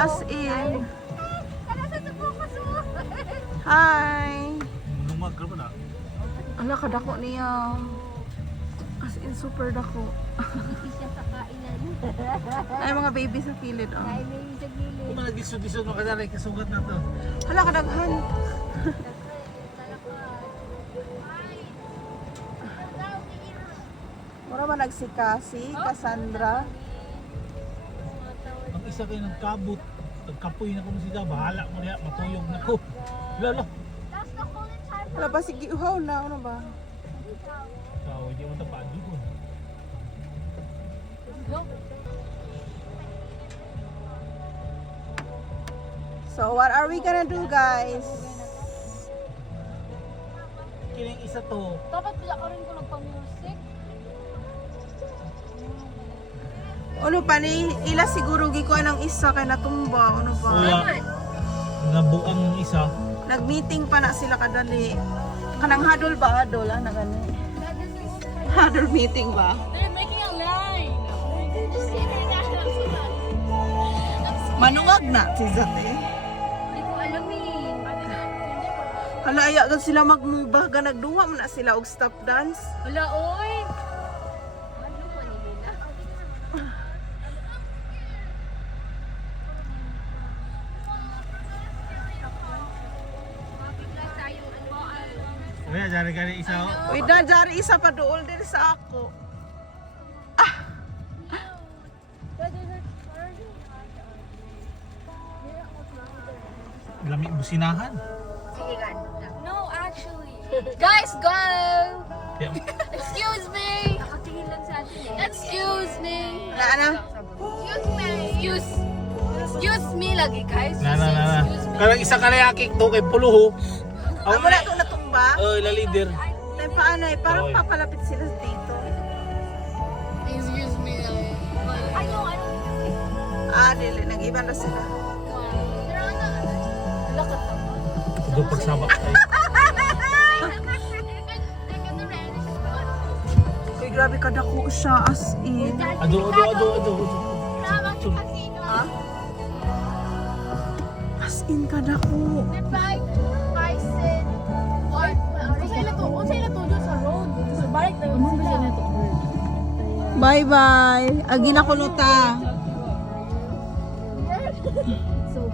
As in. Hi. Lumag ka ba na? Ala, kadako niya. As in, super dako. Siya sa kainan. Ay, mga baby sa kilid. Oh. Ay, may sa gilid. Kung nag-isod-isod mo ka na rin, kasugat na to. Hala, kadaghan. Mura ba nagsikasi, Cassandra? Ang isa kayo nagkabot. Nagkapoy na ko mo siya. Bahala mo niya. Matuyog na ko. Lalo. Wala ba, sige, uhaw na. Ano ba? Ikaw, hindi mo tapad ko. So, what are we gonna do, guys? Kining isa to. Dapat pila ka rin ko nagpa-music. Ano pa ni? Ila siguro gikuha ng isa kay natumba. Ano ba? Wala. Nabuang isa. Nag-meeting pa na sila kadali. Kanang hadol ba? Hadol, na gani. Hadol meeting ba? They're making a line. Manuwag na, si Zate. Hindi ko alam eh. Hala, aya gan sila magmubaga. Nagduwa mo na sila og stop dance. Wala, oy. Ano man nila? Kaya, dyan ka isa o. Uy, na, jari isa pa dool din sa ako. Lami businahan. No, actually. Guys, go! Yeah. Excuse me! Nakatingin lang sa atin eh. Excuse me! Na, ano? Excuse me! Excuse me lagi, guys. Na. Excuse me. Karang isa ka na yakik to kay Puluho. Ako na itong natumba. La leader. Tay paanay, parang Oy. papalapit sila dito. Excuse me lagi. Ano? Ah, dili, nag-iba na sila. Wala ka tama. Ito pagsabak tayo. Uy, grabe kadako siya as in. Ado. Ha? As in kadako. Bye-bye. Agi na kuluta. So